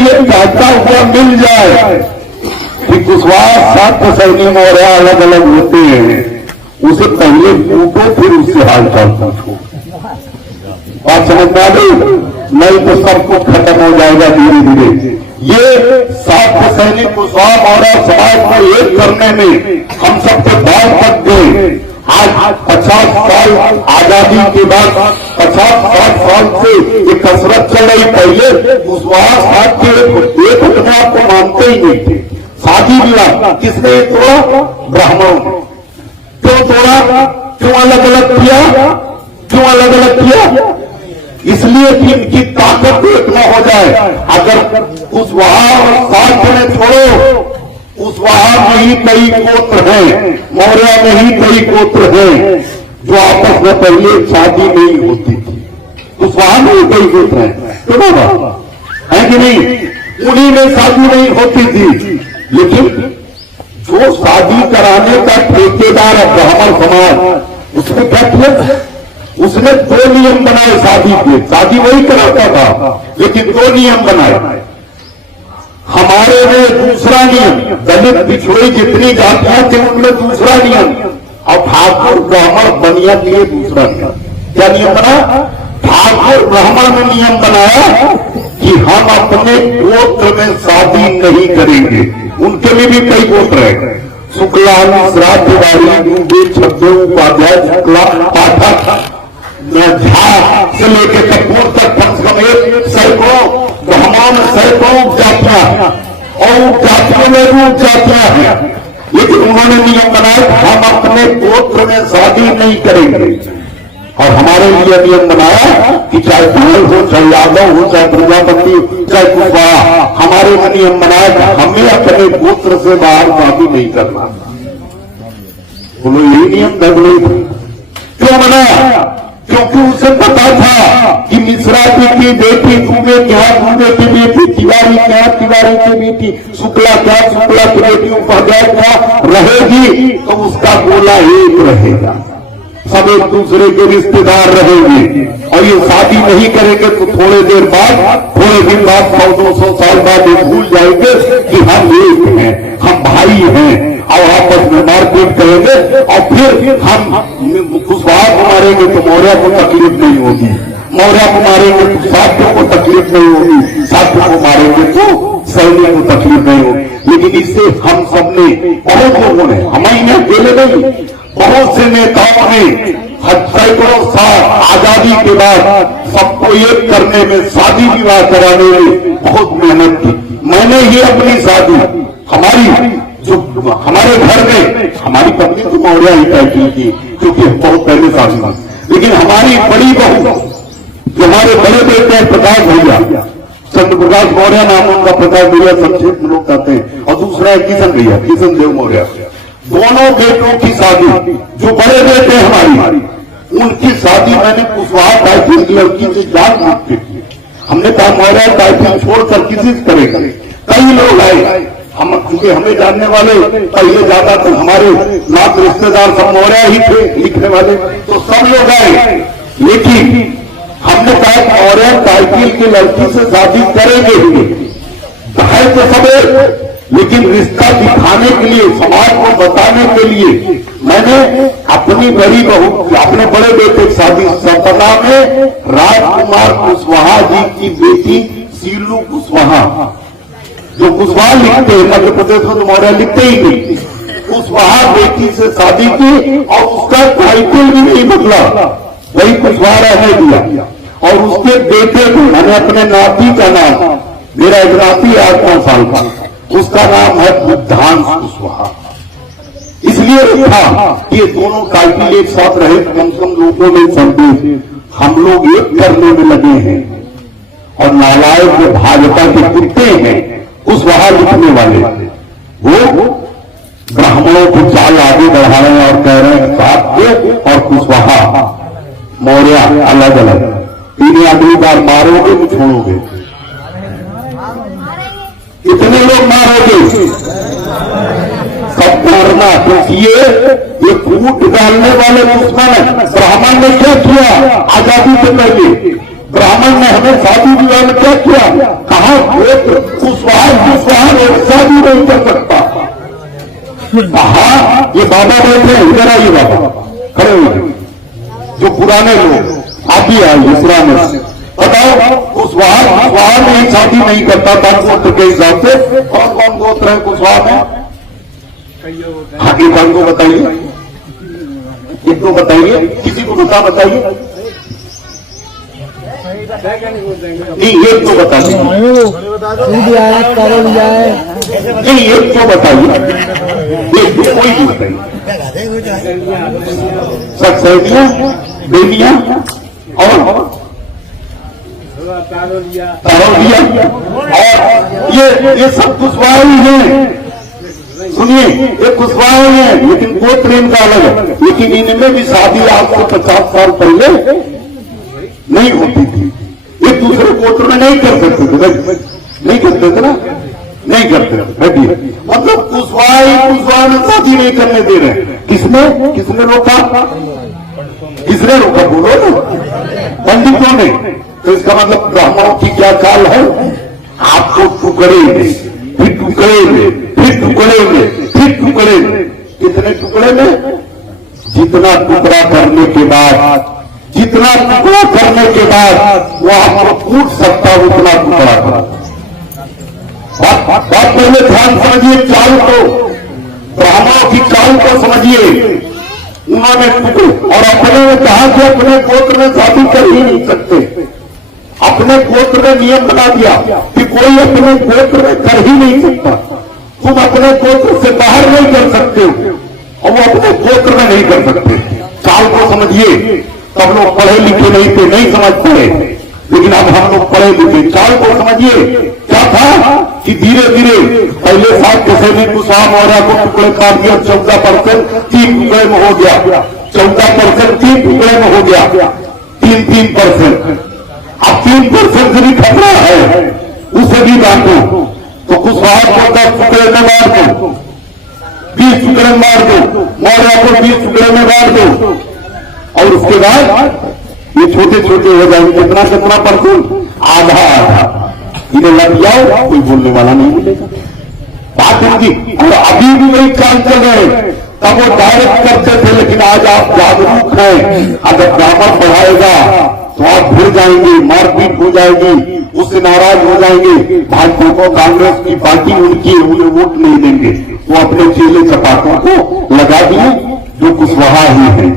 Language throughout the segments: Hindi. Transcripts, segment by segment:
ये कहता हुआ मिल जाए कि कुशवाहा साक्य सैनी मौर्य अलग अलग होते हैं, उसे पहले पूछो फिर उससे हाल चाल पूछो। बात समझ में आ गई? नहीं तो सब कुछ खत्म हो जाएगा धीरे धीरे। ये साक्य सैनिक कुशवाहा मौर्य समाज को एक करने में हम सबको दाव तक दे। आज 50 साल आजादी के बाद 50-60 साल से ये कसरत चल रही। पहले कुशवाहा साहब के एक अपने आप को मानते ही नहीं थे। शादी विवाह किसने तोड़ा? ब्राह्मणों। क्यों तोड़ा? क्यों अलग अलग किया? क्यों अलग अलग किया? इसलिए कि इनकी ताकत इतना हो जाए। अगर कुशवाहा और साक्य ने छोड़ो, कुशवाहा में ही कई गोत्र हैं, मौर्य में ही कई गोत्र हैं जो आपस में पहले शादी नहीं होती थी। कुशवाहा में ही कई गोत्र हैं, तो बाबा है कि नहीं? उन्हीं में शादी नहीं होती थी। लेकिन जो शादी कराने का ठेकेदार है ब्राह्मण समाज, उसने क्या किया? उसने 2 नियम बनाए शादी के। शादी वही कराता था, लेकिन 2 नियम बनाए। हमारे में दूसरा नियम, दलित पिछड़े जितनी जातियां थी उनमें दूसरा नियम, और ठाकुर ब्राह्मण बनिया के लिए दूसरा नियम। क्या नियम बना? ठाकुर ब्राह्मण ने नियम बनाया कि हम अपने गोत्र में शादी नहीं करेंगे। उनके लिए भी कई गोत्र है, शुक्ला, मिश्रा, तिवारी, दूबे, छब्बे, उपाध्याय, शुक्ला, पाठक, झा से लेकर कपूर तक कम से कम सैकड़ों ब्राह्मण, सैकड़ों जातियां, और जातियों में भी जातियां हैं। लेकिन उन्होंने नियम बनाया हम अपने गोत्र में शादी नहीं करेंगे। और हमारे लिए नियम बनाया कि चाहे पाल हो, चाहे यादव हो, चाहे प्रजापति हो, चाहे कुशवाहा, हमारे में नियम बनाया कि हमें अपने गोत्र से बाहर शादी नहीं करना। बोलो यही नियम बदले। क्यों बनाया? क्योंकि उसे पता था कि मिश्रा जी की बेटी दूबे क्या, दूबे की बेटी तिवारी क्या, तिवारी की बेटी शुक्ला क्या, शुक्ला की बेटी उपाध्याय क्या रहेगी, तो उसका गोला एक रहेगा। सब एक दूसरे के रिश्तेदार रहेंगे। और ये शादी नहीं करेंगे तो थोड़े देर बाद, थोड़े दिन बाद, 100-200 साल बाद ये भूल जाएंगे कि हम एक हैं, हम भाई हैं, और आपस में मारपीट करेंगे। और फिर हम कुशवाहा को मारेंगे तो मौर्य को तकलीफ नहीं होगी, मौर्य को मारेंगे तो साक्य को तकलीफ नहीं होगी, साक्य को मारेंगे तो सैनिक को तकलीफ नहीं होगी। लेकिन इससे हम सबने, बहुत लोगों ने, हम ही अकेले नहीं, बहुत से नेताओं ने सैकड़ों साल आजादी के बाद सबको एक करने में, शादी विवाह कराने में बहुत मेहनत की। मैंने ही अपनी शादी, हमारी जो हमारे घर में, हमारी पत्नी तो मौर्य ही टाइटल की क्योंकि बहुत पहले शादी हुई, लेकिन हमारी बड़ी बहू जो हमारे बड़े बेटे हैं प्रकाश भैया, चंद्र प्रकाश मौर्य नाम उनका, प्रकाश भैया संक्षिप्त लोग कहते हैं, और दूसरा है किशन भैया, किशन देव मौर्य। दोनों बेटों की शादी, जो बड़े बेटे हमारी, उनकी शादी मैंने कुशवाहा टाइपिंग की लड़की से जान बूझ के की। हमने कहा मौर्य टाइपिंग छोड़कर किसी से करेगा। कई लोग आए, हम क्योंकि हमें जानने वाले पहले ज्यादातर हमारे नात रिश्तेदार सब मौर्य ही थे लिखने वाले, तो सब लोग आए। लेकिन हमने कहा मौर्य टाइपिंग की लड़की से शादी करेंगे ही, है तो सब, लेकिन रिश्ता दिखाने के लिए, समाज को बताने के लिए मैंने अपनी बड़ी बहू, अपने बड़े बेटे की शादी सतना में राजकुमार कुशवाहा जी की बेटी सीलू कुशवाहा, जो कुशवाहा लिखते हैं मध्य प्रदेश में, तो मौर्य लिखते ही नहीं, कुशवाहा बेटी से शादी की। और उसका टाइटल भी नहीं बदला, वही कुशवाहा रहने दिया। और उसके बेटे को मैंने अपने नाती का नाम, मेरा एक नाती 8-9 साल का, उसका नाम है बुद्धांश कुशवाहा। इसलिए रखा कि ये दोनों टाइटल एक साथ रहे, कम से कम लोगों में संदेश हम लोग एक करने में लगे हैं। और नालायक जो भाजपा के कुत्ते हैं कुशवाहा लिखने वाले, वो ब्राह्मणों को चाल आगे बढ़ा रहे हैं और कह रहे हैं साक्य और कुशवाहा मौर्य अलग अलग, इन्हें अगली बार मारोगे तो छोड़ोगे, कितने लोग मारोगे, सब मारना। क्योंकि ये फूट डालने वाले दुश्मन, ब्राह्मण ने क्या किया आजादी से पहले, ब्राह्मण ने हमें शादी विवाह में क्या किया? कहा कुशवाहा शादी नहीं कर सकता। कहा ये बाबा बैठे हैं, इधर आइए बाबा, खड़े हुए जो पुराने लोग आगे आइए पुराने से बताओ, कुशवाहा में शादी नहीं करता था गोत्र के हिसाब से। कौन कौन गोत्र है कुशवाहा में? हाँ एक बार को बताइए, एक को बताइए, किसी को बताइए, नहीं एक तो बताइए, नहीं एक तो बताइए, एक तो कोई नहीं बताइए। सक्सेदिया, बेनिया और तारोलिया, और ये सब कुशवाहा ही हैं। सुनिए ये कुशवाहा है, लेकिन गोत्र इनका अलग है। लेकिन इनमें भी शादी आज से 50 साल पहले नहीं होती थी। एक दूसरे गोत्र में नहीं कर सकते थे, नहीं करते थे ना, नहीं करते थे। मतलब कुशवाहा में शादी नहीं करने दे रहे। किसने रोका? किसने रोका बोलो ना, पंडितों ने। तो इसका मतलब ब्राह्मणों की क्या चाल है? आपको टुकड़े फिर टुकड़े फिर टुकड़े फिर टुकड़े, कितने टुकड़े में? जितना टुकड़ा करने के बाद, जितना टुकड़ा करने के बाद वो आपको टूट सकता है, उतना टुकड़ा करा। बात पहले ध्यान समझिए, चाल को, ब्राह्मणों की चाल को समझिए। उन्होंने टुकड़े और अपने ने कहा कि अपने गोत्र में शादी कर ही नहीं सकते। अपने गोत्र में नियम बना दिया कि कोई अपने गोत्र में कर ही नहीं सकता। तुम अपने गोत्र से बाहर नहीं कर सकते और वो अपने गोत्र में नहीं कर सकते। चाल को समझिए। तब लोग पढ़े लिखे नहीं थे, नहीं समझ पाए, लेकिन अब हम लोग पढ़े लिखे। चाल को समझिए। क्या था कि धीरे धीरे पहले साल किसी ने कुशवाहा मौर्य को टुकड़े काट दिया, 14% 3 टुकड़े में हो गया, 14% 3 टुकड़े में हो गया, 3%। अब 3% से भी खतरा है, उसे भी बांटो। तो कुशवाहा को 10 टुकड़े में बांट दो, 20 टुकड़े में बांट दो, मौर्य को 20 टुकड़े में बांट दो, और उसके बाद ये छोटे छोटे हो जाएंगे। कितना कितना %? आधा आधा। इन्हें लग जाओ, कोई बोलने वाला नहीं मिलेगा। बात होगी। और अभी भी वही काम चल रहे हैं। तब वो डायरेक्ट करते थे, लेकिन आज आप जागरूक हैं। अगर ब्राह्मण बढ़ाएगा तो आप भिड़ जाएंगे, मारपीट हो जाएगी, उससे नाराज हो जाएंगे। भाजपा को, कांग्रेस की पार्टी उनकी, उन्हें वोट नहीं देंगे। वो अपने चेले चपाटों को लगा दिए जो कुशवाहा ही है,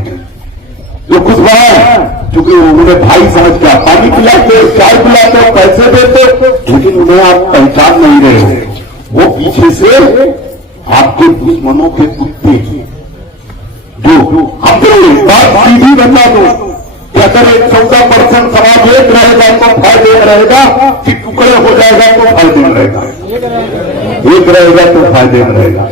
जो कुशवाहा है। क्योंकि उन्हें भाई समझ के पानी पिलाते, चाय पिलाते, पैसे देते, लेकिन उन्हें आप पहचान नहीं रहे हो। वो पीछे से आपके दुश्मनों के कुत्ते जो हम बात सीधी बता दो कि अगर 14% समाज एक रहेगा तो फायदे में रहेगा, कि टुकड़े हो जाएगा तो फायदे में रहेगा, एक रहेगा तो फायदे में रहेगा।